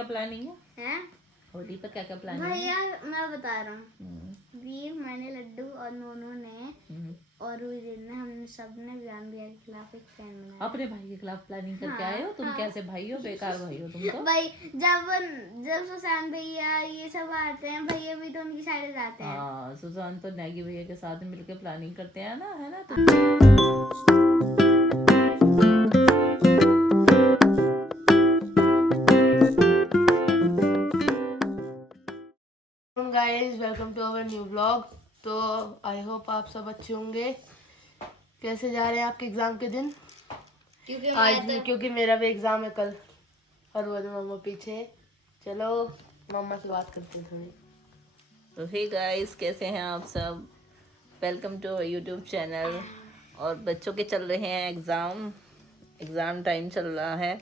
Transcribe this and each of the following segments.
क्या प्लानिंग है? होली पर क्या क्या प्लानिंग है? भैया मैं बता रहा हूँ, वीर, मैंने, लड्डू और नोनू ने और रुजिन ने, हम सब ने विहान भैया के खिलाफ एक प्लान बनाया। अपने भाई के खिलाफ प्लानिंग करके आए हो तुम? कैसे भाई हो? बेकार भाई हो तुम तो। भाई जब सुशांत भैया ये सब आते हैं, भैया भी तो उनकी साइड जाते हैं। हाँ, सुशांत तो नेगी भैया के साथ मिलकर प्लानिंग करते हैं ना, है ना? तो guys, welcome to our new vlog. तो आई होप आप सब अच्छे होंगे। कैसे जा रहे हैं आपके एग्जाम के दिन? क्योंकि मेरा भी एग्जाम है कल। और वो मम्मा पीछे। चलो मम्मा से बात करते हैं थोड़ी। तो हे गाइस, कैसे हैं आप सब? Welcome to YouTube channel. और बच्चों के चल रहे हैं एग्ज़ाम टाइम चल रहा है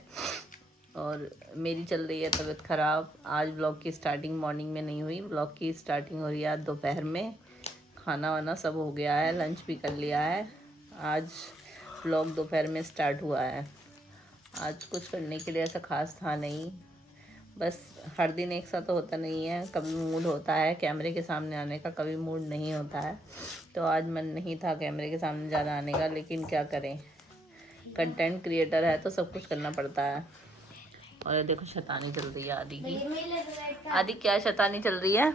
और मेरी चल रही है तबीयत ख़राब। आज ब्लॉग की स्टार्टिंग मॉर्निंग में नहीं हुई, ब्लॉग की स्टार्टिंग हो रही है आज दोपहर में। खाना वाना सब हो गया है, लंच भी कर लिया है। आज ब्लॉग दोपहर में स्टार्ट हुआ है। आज कुछ करने के लिए ऐसा खास था नहीं, बस हर दिन एक साथ तो होता नहीं है। कभी मूड होता है कैमरे के सामने आने का, कभी मूड नहीं होता है। तो आज मन नहीं था कैमरे के सामने ज़्यादा आने का, लेकिन क्या करें, कंटेंट क्रिएटर है तो सब कुछ करना पड़ता है। और ये देखो शैतानी चल रही है आदि की। आदि क्या शैतानी चल रही है?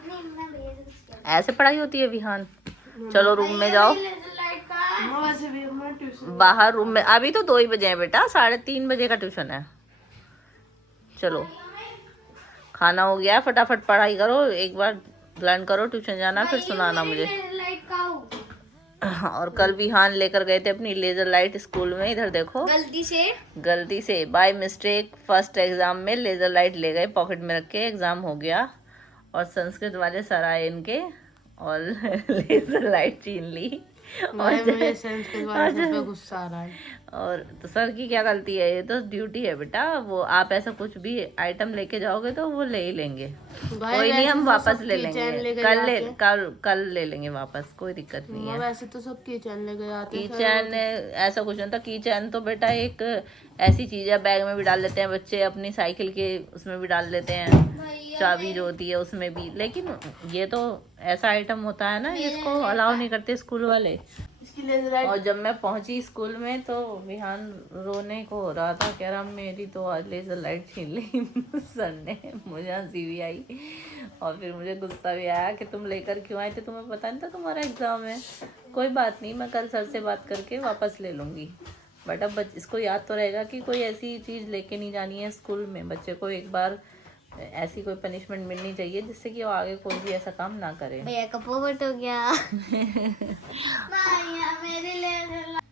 ऐसे पढ़ाई होती है विहान? चलो रूम में जाओ, बाहर रूम में। अभी तो 2 ही बजे हैं बेटा, 3:30 बजे का ट्यूशन है। चलो खाना हो गया, फटाफट पढ़ाई करो, एक बार लर्न करो, ट्यूशन जाना फिर सुनाना मुझे। और कल विहान लेकर गए थे अपनी लेजर लाइट स्कूल में। इधर देखो, गलती से बाय मिस्टेक फर्स्ट एग्जाम में लेजर लाइट ले गए, पॉकेट में रख के एग्जाम हो गया। और संस्कृत वाले सर आए इनके और लेजर लाइट छीन ली। और गुस्सा आ रहा है। और तो सर की क्या गलती है? ये तो ड्यूटी है बेटा। वो आप ऐसा कुछ भी आइटम लेके जाओगे तो वो ले ही लेंगे। कोई नहीं, हम वापस ले लेंगे, कल ले लेंगे वापस, कोई दिक्कत नहीं है। वैसे तो सब कीचैन ले गए आते हैं। कीचैन ऐसा कुछ नहीं था। कीचैन तो बेटा एक ऐसी चीज है, बैग में भी डाल लेते हैं बच्चे, अपनी साइकिल के उसमें भी डाल लेते हैं, चाबी जो होती है उसमें भी। लेकिन ये तो ऐसा आइटम होता है ना, इसको अलाउ नहीं करते स्कूल वाले। और जब मैं पहुंची स्कूल में तो विहान रोने को हो रहा था, कह रहा मेरी तो आज लेजर लाइट छीन ली सर ने। मुझे हंसी भी आई और फिर मुझे गुस्सा भी आया कि तुम लेकर क्यों आए थे, तुम्हें पता नहीं था तुम्हारा एग्ज़ाम है। कोई बात नहीं, मैं कल सर से बात करके वापस ले लूँगी। बट अब इसको याद तो रहेगा कि कोई ऐसी चीज़ लेके नहीं जानी है स्कूल में। बच्चे को एक बार ऐसी कोई पनिशमेंट मिलनी चाहिए जिससे कि वो आगे कोई भी ऐसा काम ना करे। भैया का पोपट हो गया।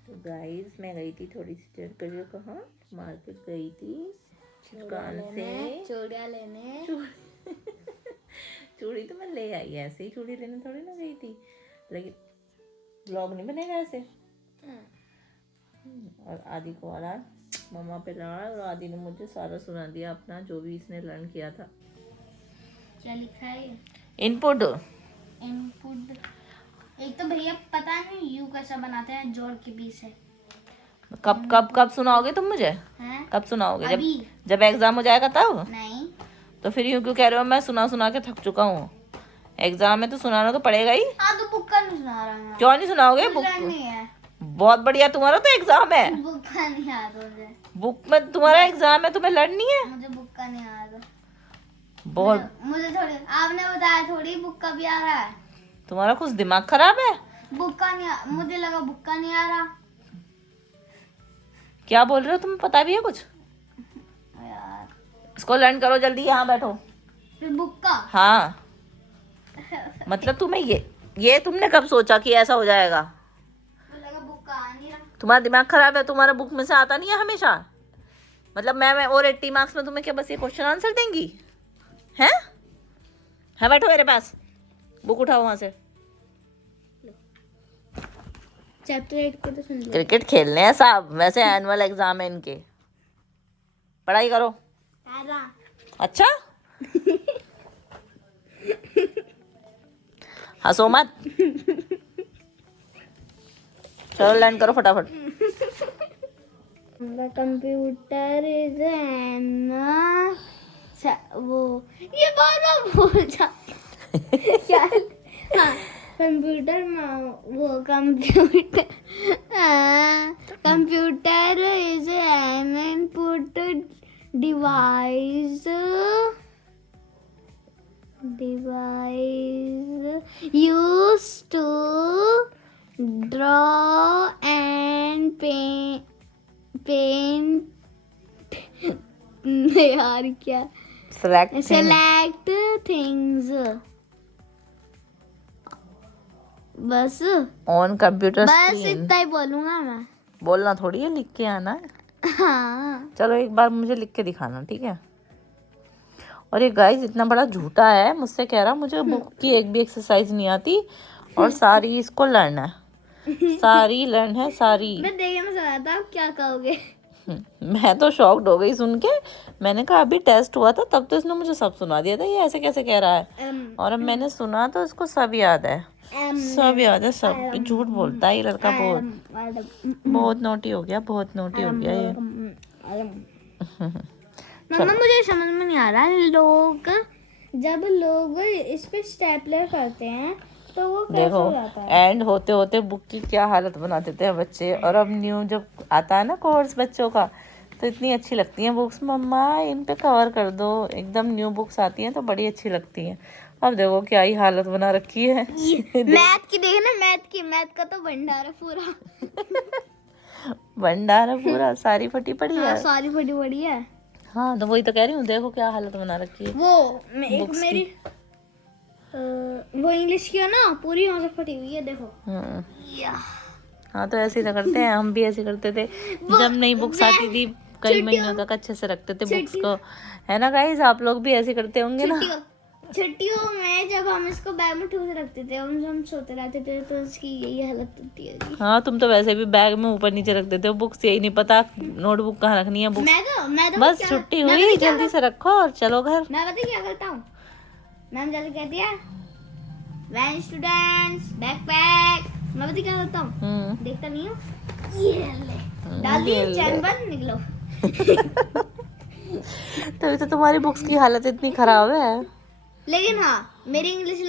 तो गाइस, मैं गई थी थोड़ी सी देर के लिए, कहाँ मार्केट गई थी दुकान से चूड़ियाँ लेने। चूड़ी तो मैं ले आई, ऐसे ही चूड़ी लेने थोड़ी ना गई थी। लेकिन ब्लॉग नहीं बनेगा ऐसे। और आदि को आ रहा है मम्मा पे लड़ा, और आदि ने मुझे सारा सुना दिया अपना जो भी इसने लर्न किया था। क्या लिखा है? इनपुट। एक तो भैया पता नहीं यू कैसा बनाते हैं, जोड़ के 20 है। कब सुनाओगे तुम मुझे? हैं? कब सुनाओगे? अभी। जब एग्जाम हो जाएगा तब? नहीं तो फिर यूं क्यों कह रहे हो? मैं सुना के थक चुका हूँ। एग्जाम में तो सुनाना तो पड़ेगा ही। तो बुक का नहीं सुना रहा मैं। क्यों नहीं सुनाओगे? बुक नहीं है। बहुत बढ़िया, तुम्हारा तो एग्जाम है। बुक का नहीं याद मुझे। बुक में तुम्हारा एग्जाम है, तुम्हें लड़नी है। मुझे बुक का नहीं याद। बहुत। मुझे थोड़ी आपने बताया, थोड़ी बुक का भी आ रहा है। तुम्हारा कुछ दिमाग खराब है। बुक का नहीं, मुझे लगा बुक का नहीं आ रहा। क्या बोल रहे हो? तुम्हें पता भी है कुछ? यार इसको लर्न करो जल्दी, यहाँ बैठो। फिर बुक का? हाँ मतलब तुम्हें ये तुमने कब सोचा कि ऐसा हो जाएगा? लगा बुक का आ नहीं रहा। तुम्हारा दिमाग खराब है, तुम्हारा बुक में से आता नहीं है हमेशा। मतलब मैं और 80 मार्क्स में तुम्हें क्या बस ये क्वेश्चन आंसर देंगी? हैं? है बैठो मेरे पास, बुक उठाओ वहां से। चैप्टर 8 को तो सुन लिया। क्रिकेट खेलने हैं साहब, वैसे एनुअल एग्जाम है इनके, पढ़ाई करो। अच्छा हंसो मत, चलो लर्न करो फटाफट। कंप्यूटर इज एन वो ये बार बार भूल जाती यार। हाँ, कंप्यूटर में वो computer is an input device used to draw and paint यार क्या select things बस ऑन कंप्यूटर बस स्क्रीन। इतना ही बोलूंगा मैं। बोलना थोड़ी है, लिख के आना है। हाँ चलो एक बार मुझे लिख के दिखाना, ठीक है। और ये गाइस इतना बड़ा झूठा है, मुझसे कह रहा मुझे बुक की एक भी एक्सरसाइज नहीं आती और सारी इसको लर्न है, सारी लर्न है सारी। मैं देखना चाह रहा था आप क्या कहोगे। मैं तो शॉक्ड हो गई सुन के। मैंने कहा अभी टेस्ट हुआ था तब तो इसने मुझे सब सुना दिया था, ये ऐसे कैसे कह रहा है। और अब मैंने सुना तो इसको सब याद है, सब याद है सब। झूठ बोलता है ये लड़का, बहुत नोटी हो गया, बहुत नोटी हो गया ये। मम्मा मुझे समझ में नहीं आ रहा, जब लोग इस पे स्टेपलर करते हैं तो वो कैसे देखो हो जाता है। एंड होते होते बुक की क्या हालत बना देते हैं बच्चे। और अब न्यू जब आता है ना कोर्स बच्चों का, तो इतनी अच्छी लगती हैं बुक्स, मम्मा इन पे कवर कर दो। एकदम न्यू बुक्स आती हैं तो बड़ी अच्छी लगती हैं। अब देखो क्या ही हालत बना रखी है। मैथ की देखना, मैथ का तो भंडार है पूरा। भंडार है पूरा, सारी फटी पड़ी है। सारी बड़ी बड़ी है। हाँ तो वही तो कह रही हूँ, देखो क्या हालत बना रखी है। एक मेरी वो इंग्लिश की है ना, पूरी वहाँ से फटी हुई है देखो। हाँ तो ऐसे ही तो करते हैं, हम भी ऐसे करते थे जब नई बुक्स आती थी, कई महीनों तक अच्छे से रखते थे बुक्स को, है ना गाइस। आप लोग भी ऐसे करते होंगे ना। छुट्टियों में जब हम इसको बैग में ठूस रखते थे, हम सोते रहते थे तो इसकी यही हालत होती है। हाँ तुम तो वैसे भी बैग में ऊपर नीचे रख देते हो बुक्स, यही नहीं पता नोटबुक कहाँ रखनी है बुक्स। मैं तो बस छुट्टी हुई जल्दी से रखो और चलो घर। मैं पता क्या करता हूँ, मैम जल्दी कहती है वैन स्टूडेंट्स बैकपैक, मैं पता क्या करता हूँ, देखता नहीं हूँ, ये ले डाल दी, चैन बंद, निकलो। तभी तो तुम्हारी बुक्स की हालत इतनी खराब है। लेकिन हाँ मेरी इंग्लिश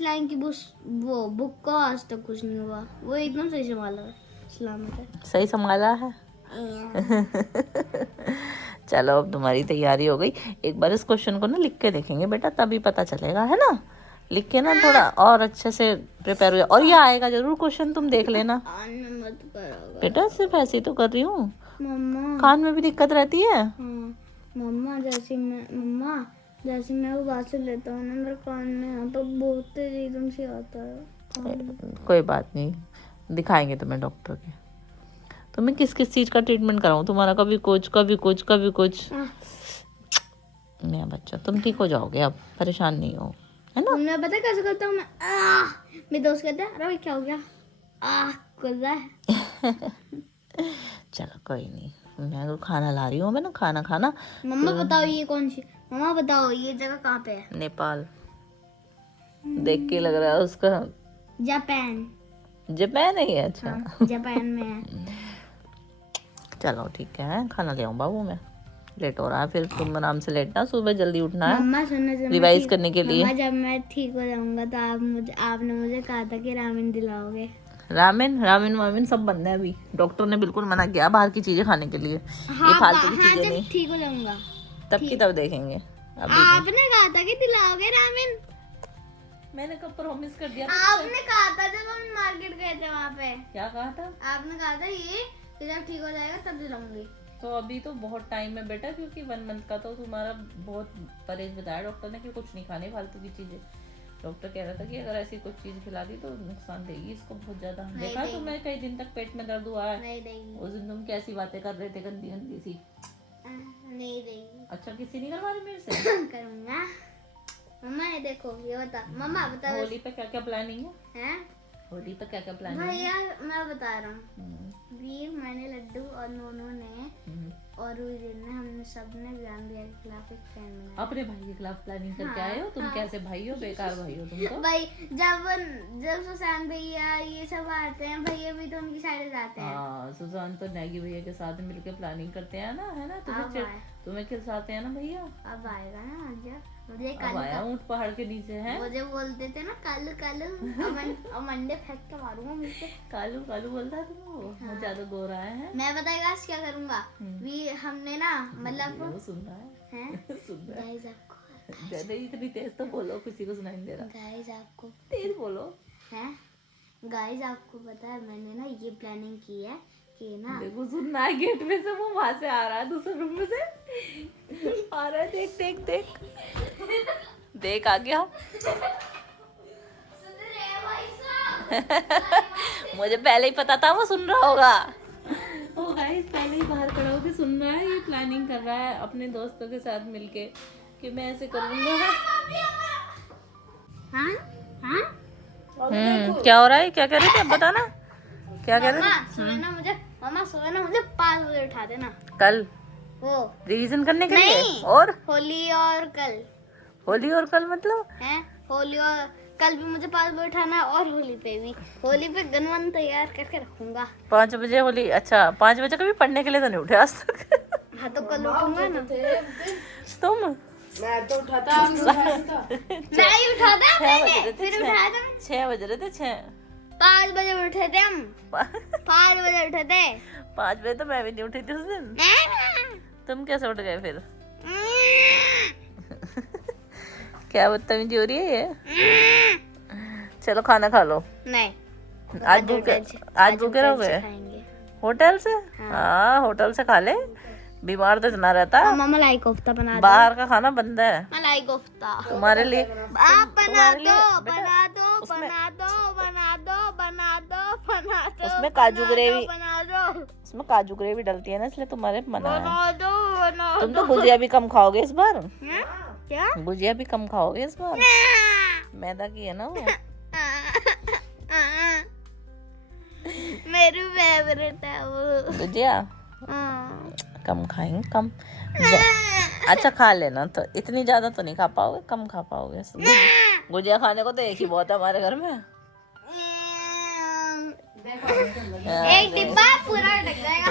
लाइन की बुक को आज तक कुछ नहीं हुआ, वो एकदम सही संभाला है, सलामत है, सही संभाला है। चलो अब तुम्हारी तैयारी हो गई। एक बार इस क्वेश्चन को ना लिख के देखेंगे बेटा, तभी पता चलेगा, है ना। लिख के ना थोड़ा और अच्छे से प्रिपेयर हो जाए। और ये आएगा जरूर क्वेश्चन, तुम देख लेना मत करो बेटा, सिर्फ ऐसे ही तो कर रही हूँ। मम्मा। कान में भी दिक्कत रहती है। मम्मा जैसे मैं वो बात सुन लेता हूँ ना, मेरे कान में यहाँ पर बहुत तेज एकदम से आता है। कोई बात नहीं, दिखाएंगे तुम्हें डॉक्टर के। तुम्हें किस किस चीज का ट्रीटमेंट कराऊं तुम्हारा, कभी कुछ कभी कुछ कभी कुछ। मेरा बच्चा तुम ठीक हो जाओगे, अब परेशान नहीं हो, है ना। मैं पता कैसे करता हूँ, मैं मेरे दोस्त कहते हैं अरे क्या हो गया, खुल रहा है। चलो कोई नहीं, मैं तो खाना ला रही हूँ, मैं ना खाना खाना। मम्मा बताओ ये कौन सी, मम्मा बताओ ये जगह कहाँ पे है। नेपाल, देख के लग रहा है उसका। जापान। जापान है ये, अच्छा। हाँ, जापान में है। चलो ठीक है, खाना ले आऊँ बाबू, मैं लेट हो रहा है, फिर तुम आराम से लेटना, सुबह जल्दी उठना है मम्मा सुनना, रिवाइज करने के लिए। जब मैं ठीक हो जाऊंगा तो आपने मुझे कहा था कि रामेन दिलाओगे। रामेन सब बंद है अभी, डॉक्टर ने बिल्कुल मना किया बाहर की चीजें खाने के लिए। हाँ, ये फालतू की चीजें जब नहीं, ठीक हो जाऊंगा तब की तब देखेंगे। आपने कहा था कि दिलाओगे रामेन, मैंने कब प्रॉमिस कर दिया आपने कहा था जब हम मार्केट गए थे वहाँ पे। क्या कहा था? आपने कहा था ये कि जब ठीक हो जाएगा तब दिलाऊंगी। तो अभी तो बहुत टाइम है बेटा, क्योंकि 1 मंथ का तो तुम्हारा बहुत परहेज बताया डॉक्टर ने कि कुछ नहीं खाने फालतू की चीजें। डॉक्टर कह रहा था कि अगर ऐसी कुछ चीज खिला दी तो नुकसान देगी इसको बहुत ज्यादा। देखा तुम्हें कई दिन तक पेट में दर्द हुआ है। नहीं देगी, उस दिन तुम कैसी बातें कर रहे थे, गंदी गंदी सी। नहीं देगी। अच्छा किसी नहीं करवा रही मेरे से? करूंगा। मम्मा ये देखो, ये बता, मम्मा बता होली पे क्या क्या प्लानिंग है? हैं? होली पे क्या क्या प्लानिंग है? भैया मैं बता रहा हूँ, वीर, मैंने, लड्डू और नोनू ने और उजिन ने, हमने सबने व्यायाम के खिलाफ एक प्लान बनाया। अपने भाई के खिलाफ प्लानिंग करके आए हो तुम? कैसे भाई हो, बेकार भाई हो तुम तो। भाई जब सुशांत भैया ये सब आते हैं, भैया भी तो उनकी साइड जाते हैं। हाँ सुशांत तो नैगी भैया के साथ मिलकर प्लानिंग करते हैं ना, है ना। तुम्हें तुम्हें खिलसाते हैं ना भैया? अब आएगा ना मजा। मुझे अब कल आया ऊँट पहाड़ के नीचे है। मुझे बोलते थे ना कल कल अब मंडे फेंक के मारूंगा मुझसे। कालू कालू बोलता है तुमको? वो ज्यादा गोरा है। मैं बताएगा क्या करूंगा। भी हमने ना मतलब वो सुन रहा है। हैं सुन रहा गाइस आपको है। ज्यादा इतनी तेज तो बोलो, किसी को सुनाई नहीं दे रहा। गाइस आपको तेज बोलो। हैं गाइस आपको पता है मैंने ना ये प्लानिंग की है कि ना देखो सुनना है, गेट में से वो वहां से आ रहा है, दूसरे रूम में से आ रहा है। देख देख देख देख आ गया। मुझे पहले ही पता था वो सुन रहा होगा। ओ गाइस पहले ही बाहर खड़ा होकर सुन रहा है। ये प्लानिंग कर रहा है अपने दोस्तों के साथ मिलके कि मैं ऐसे करूंगा। हाँ हाँ क्या हो रहा है? क्या कह रहे थे आप बताना, क्या कह रहे थे? मामा सुबह ना मुझे 5 बजे उठा देना। कल वो रिवीजन करने के लिए? नहीं। और होली और कल होली और कल मतलब? है होली और कल भी मुझे 5 बजे उठाना है और होली पे भी। होली पे गनवन तैयार करके रखूंगा। 5 बजे होली? अच्छा 5 बजे कभी पढ़ने के लिए तो नहीं उठे आज तक? हाँ तो कल उठूंगा ना। तुम? मैं तो उठाता, आप नहीं उठाया था। मैं ही उठा था 6 बज रहे थे। फिर उठाया था 6 बज रहे थे। 5 बजे उठे थे हम। 5 बजे उठे थे। 5 बजे तो मैं भी नहीं उठी थी उस दिन। तुम कैसे उठ गए फिर? क्या बदतमीजी हो रही है ये? चलो खाना खा लो। नहीं आज भूखे रहोगे? होटल से? हाँ होटल से खा ले, बीमार तो इतना रहता है। मलाई कोफ्ता बना दो। बाहर का खाना बंद है मलाई कोफ्ता तुम्हारे लिए। आप बना दो बना दो बना दो बना दो बना दो बना दो। उसमें काजू ग्रेवी, बना दो उसमें काजू ग्रेवी डलती है ना, इसलिए तुम्हारे मना है। बना दो बना तुम तो गुजिया भी कम खाओगे इस बार। क्या गुजिया भी कम खाओगे इस बार, मैदा की है ना वो। मेरी फेवरेट है वो गुजिया कम खाएंगे, कम। अच्छा खा लेना, तो इतनी ज्यादा तो नहीं खा पाओगे, कम खा पाओगे। गुजिया खाने को तो एक ही बहुत है हमारे घर में। एक डिब्बा पूरा ढक जाएगा।